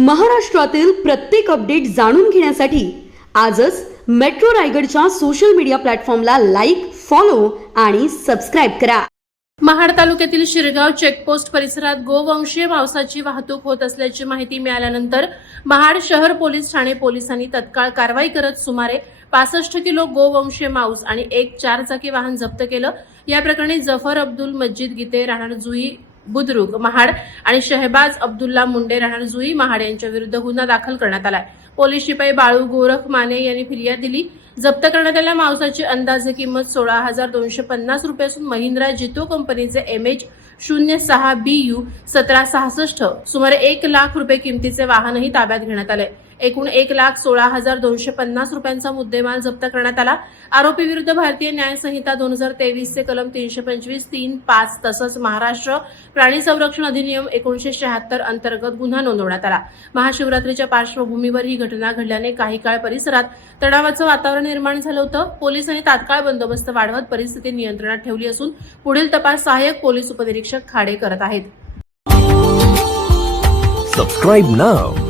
महाराष्ट्रातील प्रत्येक अपडेट जाणून घेण्यासाठी आजच मेट्रो रायगडच्या सोशल मीडिया प्लॅटफॉर्मला लाईक फॉलो आणि सबस्क्राईब करा. महाड तालुक्यातील शिरगाव चेकपोस्ट परिसरात गोवंशीय मांसाची वाहतूक होत असल्याची माहिती मिळाल्यानंतर महाड शहर पोलीस ठाणे पोलिसांनी तत्काळ कारवाई करत सुमारे पासष्ट किलो गोवंशीय मांस आणि एक चारचाकी वाहन जप्त केलं. या प्रकरणी जफर अब्दुल मज्जिद गीते राहणार जुई बुद्रुक महाड आणि शहबाज अब्दुल्ला मुंडे राहणार जुई महाड यांच्या विरुद्ध गुन्हा दाखल करण्यात आलाय. पोलीस शिपाई बाळू गोरख माने यांनी फिर्याद दिली. जप्त करण्यात आलेल्या मांसाची अंदाजे किंमत सोळा हजार दोनशे पन्नास रुपये असून महिंद्रा जितो कंपनीचे एम एच शून्य सहा बी यू सतरा सहासष्ट सुमारे एक लाख रुपये किमतीचे वाहनही ताब्यात घेण्यात आले. एकूण एक लाख सोळा हजार दोनशे पन्नास रुपयांचा मुद्देमाल जप्त करण्यात आला. आरोपी विरुद्ध भारतीय न्याय संहिता दोन हजार तेवीसचे कलम तीनशे पंचवीस तीन पाच तसंच महाराष्ट्र प्राणी संरक्षण अधिनियम एकोणीशे शहात्तर अंतर्गत गुन्हा नोंदवण्यात आला. महाशिवरात्रीच्या पार्श्वभूमीवर ही घटना घडल्याने काही काळ परिसरात तणावाचं वातावरण निर्माण झालं होतं. पोलिसांनी तात्काळ बंदोबस्त वाढवत परिस्थिती नियंत्रणात ठेवली असून पुढील तपास सहाय्यक पोलीस उपनिरीक्षक खाडे करत आहेत. Subscribe now.